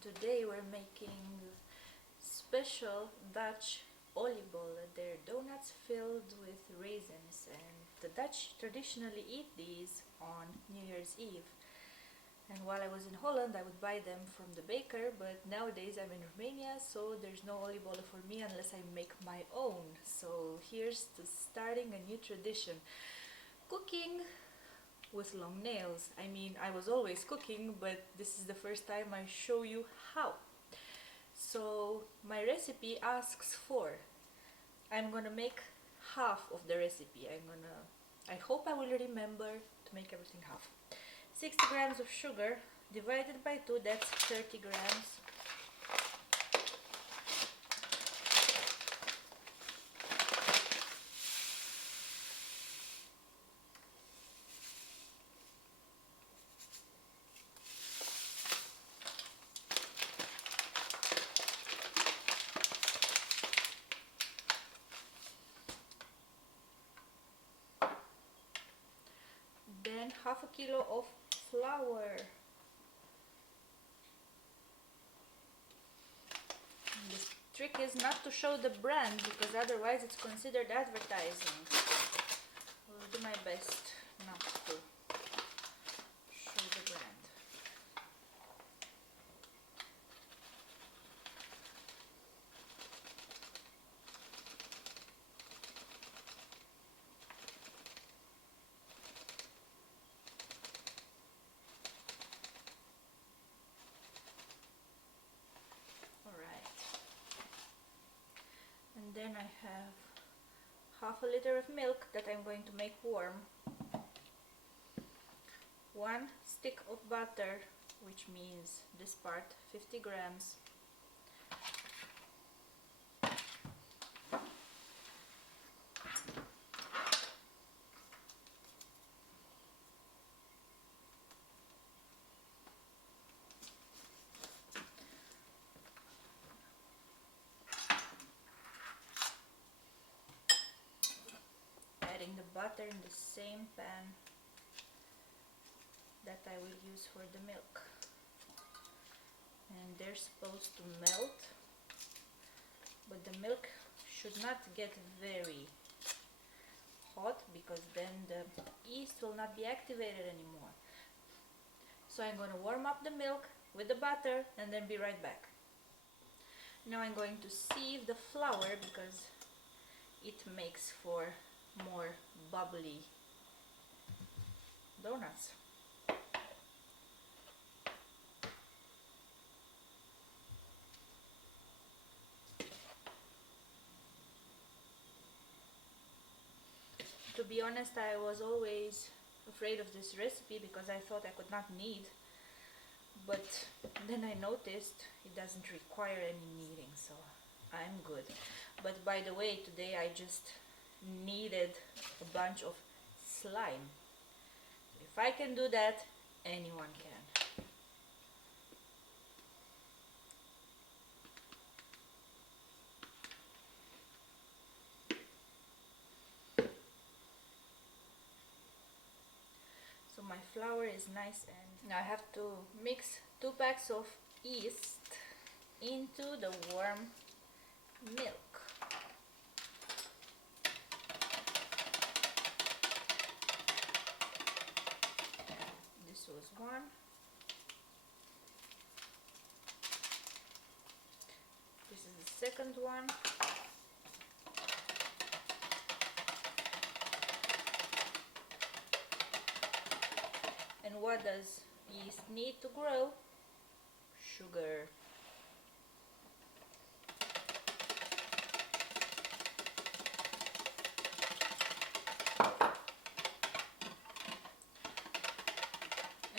Today we're making special Dutch oliebollen. They're donuts filled with raisins, and the Dutch traditionally eat these on New Year's Eve. And while I was in Holland, I would buy them from the baker, but nowadays I'm in Romania, so there's no oliebollen for me unless I make my own. So here's to starting a new tradition. Cooking with long nails. I mean, I was always cooking, but this is the first time I show you how. So my recipe asks for, I'm gonna make half of the recipe. I hope I will remember to make everything half. 60 grams of sugar divided by 2, that's 30 grams. Then half a kilo of flour. The trick is not to show the brand because otherwise it's considered advertising. I will do my best not to show the brand. And then I have half a liter of milk that I'm going to make warm. 1 stick of butter, which means this part 50 grams. Adding the butter in the same pan that I will use for the milk. And they're supposed to melt, but the milk should not get very hot because then the yeast will not be activated anymore. So I'm going to warm up the milk with the butter and then be right back. Now I'm going to sieve the flour because it makes for more bubbly donuts. To be honest, I was always afraid of this recipe because I thought I could not knead, but then I noticed it doesn't require any kneading, so I'm good. But by the way, today I just kneaded a bunch of slime. If I can do that, anyone can. So my flour is nice, and now I have to mix 2 packs of yeast into the warm milk. This was 1. This is the second one. And what does yeast need to grow? Sugar.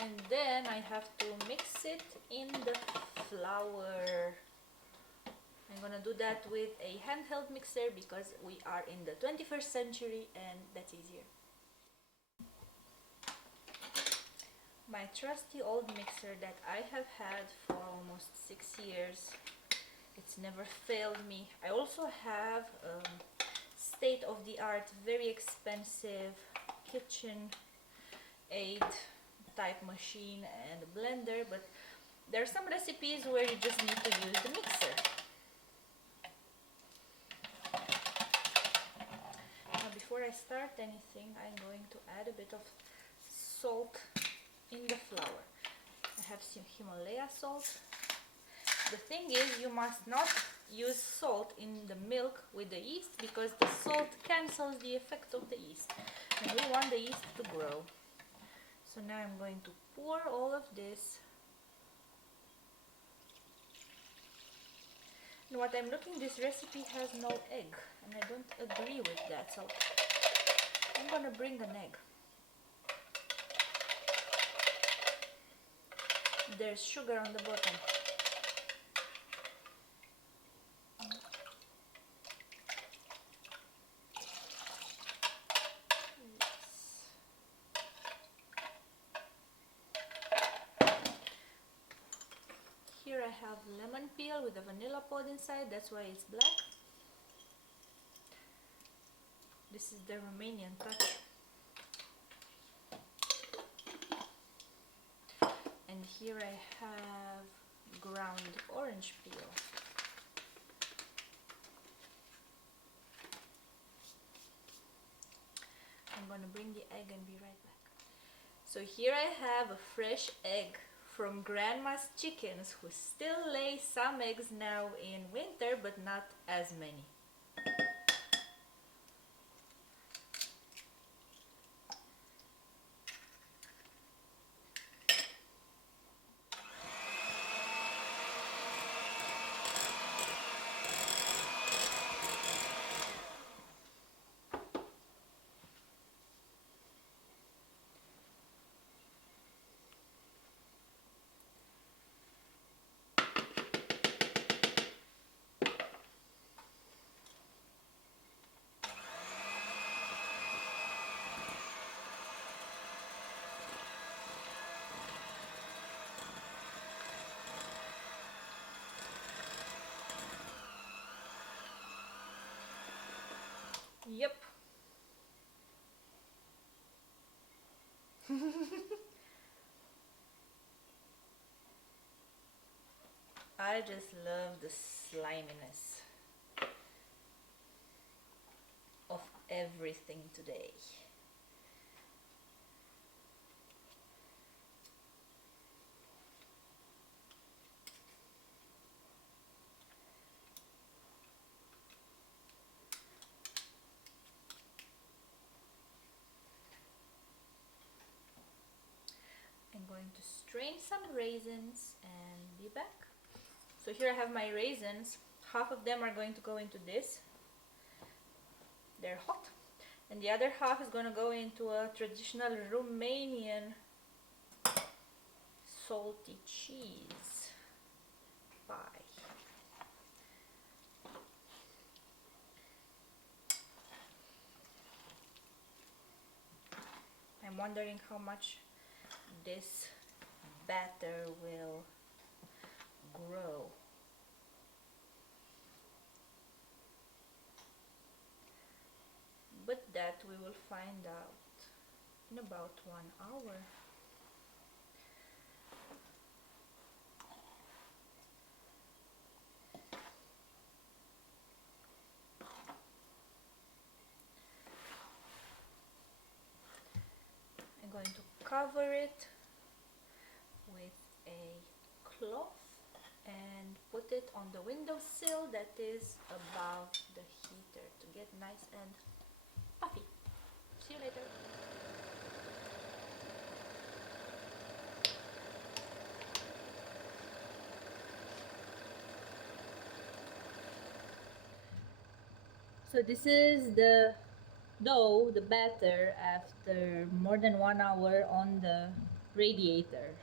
And then I have to mix it in the flour. I'm gonna do that with a handheld mixer because we are in the 21st century and that's easier. My trusty old mixer that I have had for almost 6 years. It's never failed me. I also have a state-of-the-art, very expensive kitchen aid type machine and a blender, but There are some recipes where you just need to use the mixer. Now before I start anything, I'm going to add a bit of salt in the flour. I have some Himalaya salt. The thing is, you must not use salt in the milk with the yeast because the salt cancels the effect of the yeast. And we want the yeast to grow. So now I'm going to pour all of this. And what I'm looking, this recipe has no egg, and I don't agree with that, so I'm gonna bring an egg. There's sugar on the bottom. Here I have lemon peel with a vanilla pod inside, that's why it's black. This is the Romanian touch. And here I have ground orange peel. I'm gonna bring the egg and be right back. So here I have a fresh egg from Grandma's chickens who still lay some eggs now in winter, but not as many. Yep. I just love the sliminess of everything today. I'm going to strain some raisins and be back. So here I have my raisins. Half of them are going to go into this. They're hot. And the other half is going to go into a traditional Romanian salty cheese pie. I'm wondering how much this batter will grow. But that we will find out in about 1 hour. I'm going to cover it with a cloth and put it on the windowsill that is above the heater to get nice and puffy. See you later. So this is the dough, the batter, after more than 1 hour on the radiator.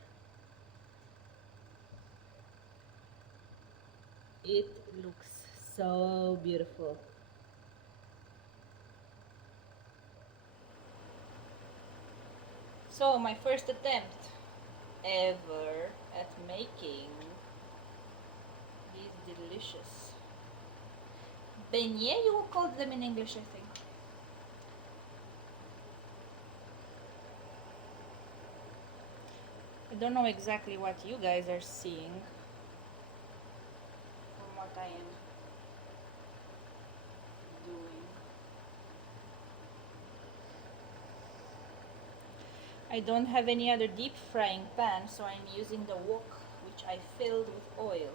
It looks so beautiful. So my first attempt ever at making these delicious beignets, you will call them in English, I think. don't know exactly what you guys are seeing from what I am doing. I don't have any other deep frying pan, so I'm using the wok, which I filled with oil.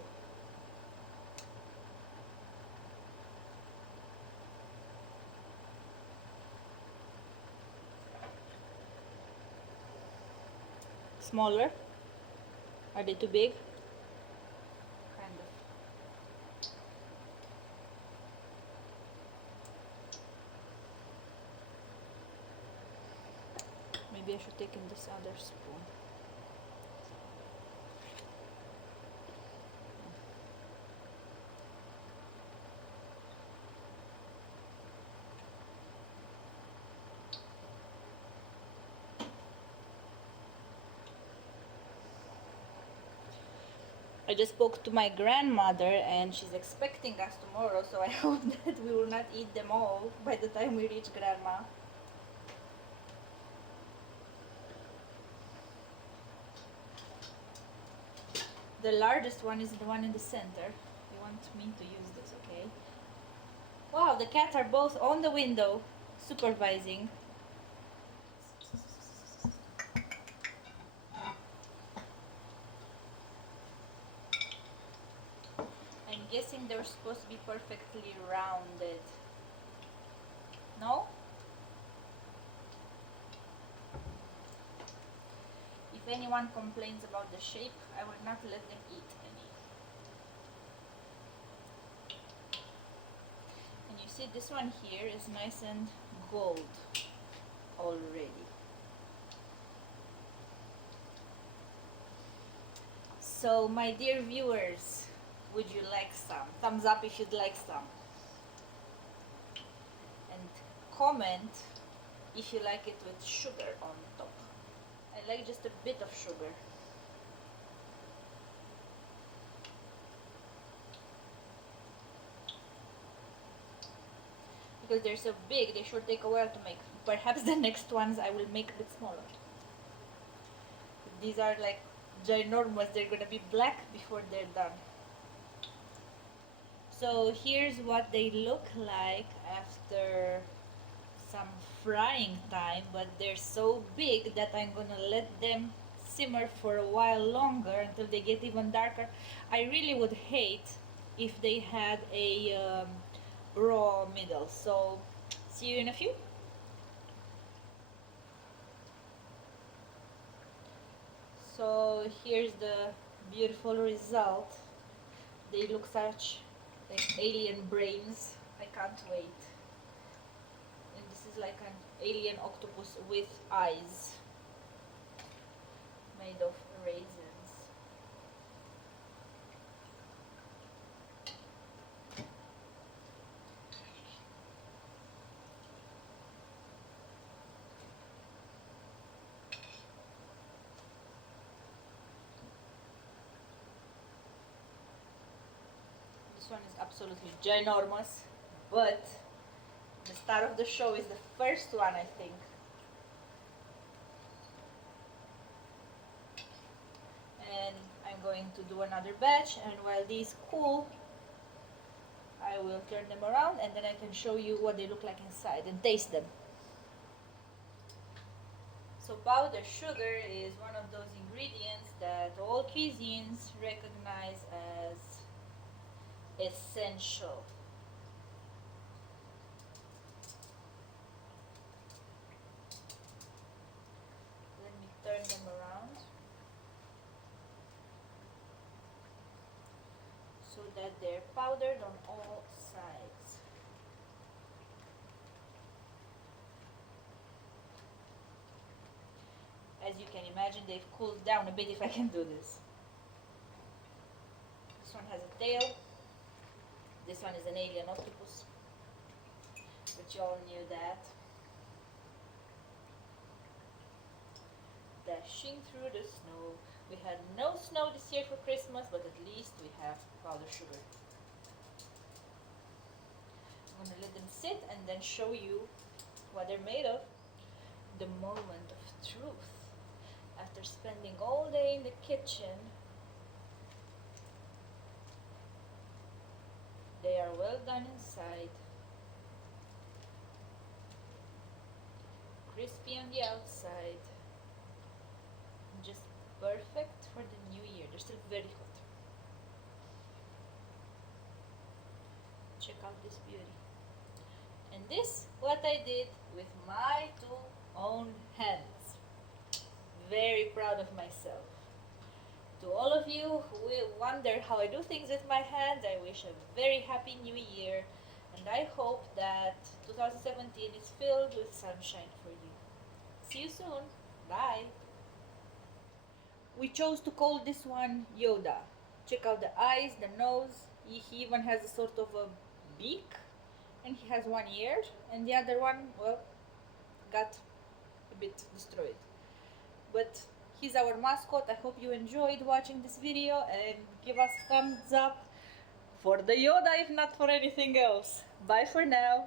Smaller? Are they too big? Kind of. Maybe I should take in this other spoon. I just spoke to my grandmother and she's expecting us tomorrow, so I hope that we will not eat them all by the time we reach grandma. The largest one is the one in the center. You want me to use this, okay? Wow, the cats are both on the window supervising. I'm guessing they're supposed to be perfectly rounded. No? If anyone complains about the shape, I will not let them eat any. And you see this one here is nice and gold already. So my dear viewers, would you like some? Thumbs up if you'd like some. And comment if you like it with sugar on top. I like just a bit of sugar. Because they're so big, they should take a while to make. Perhaps the next ones I will make a bit smaller. These are like ginormous, they're gonna be black before they're done. So here's what they look like after some frying time, but they're so big that I'm gonna let them simmer for a while longer until they get even darker. I really would hate if they had a raw middle. So see you in a few. So here's the beautiful result. They look such like alien brains. I can't wait. And this is like an alien octopus with eyes made of raisins. This one is absolutely ginormous, but the star of the show is the first one, I think. And I'm going to do another batch, and while these cool, I will turn them around and then I can show you what they look like inside and taste them. So powdered sugar is one of those ingredients that all cuisines recognize as essential. Let me turn them around so that they're powdered on all sides. As you can imagine, they've cooled down a bit if I can do this. This one has a tail. This one is an alien octopus. But you all knew that. Dashing through the snow. We had no snow this year for Christmas, but at least we have powdered sugar. I'm going to let them sit and then show you what they're made of. The moment of truth. After after spending all day in the kitchen, they are well done inside, crispy on the outside, just perfect for the new year. They're still very hot. Check out this beauty. And this, what I did with my two own hands. Very proud of myself. To all of you who wonder how I do things with my hands, I wish a very happy new year, and I hope that 2017 is filled with sunshine for you. See you soon. Bye. We chose to call this one Yoda. Check out the eyes, the nose. He even has a sort of a beak, and he has one ear, and the other one, well, got a bit destroyed. But he's our mascot. I hope you enjoyed watching this video, and give us thumbs up for the Yoda if not for anything else. Bye for now.